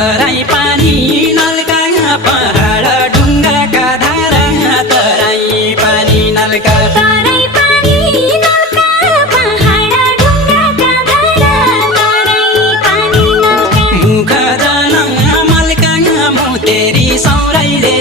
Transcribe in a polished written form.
तराई पानी नलका पहाड ढुङ्गाका धारा तराई पानी नलका तराई पानी नलका पहाड ढुङ्गाका धारा तराई पानी नलका मुख दन मलका मुतेरी सौराइले